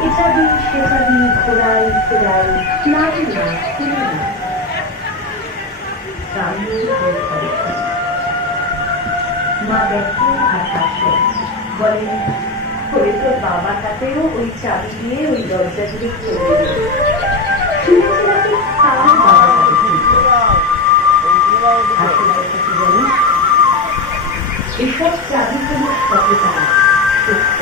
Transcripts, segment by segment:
এ চাবি সে চাবি ঘোরাই ফেরাই নাই না। মা তোর হাতেও ওই চাবি দিয়ে ওই দরজা দিয়ে এসব চাবি সত্য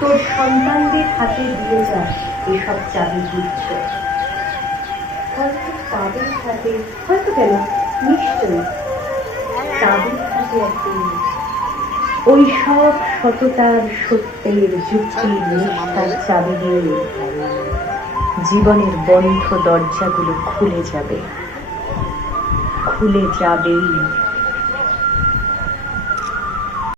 তোর সন্তানদের হাতে দিয়ে যাস এসব চাবি গুচ্ছ হয়তো তাদের হাতে হয়তো কেন, নিশ্চয়ই। তাদের হাতে একদিন ওই সব সততার সত্যের যুক্তি নিষ্ঠার চাবি দিয়ে জীবনের বন্ধ দরজাগুলো খুলে যাবে। খুলে যাবেই।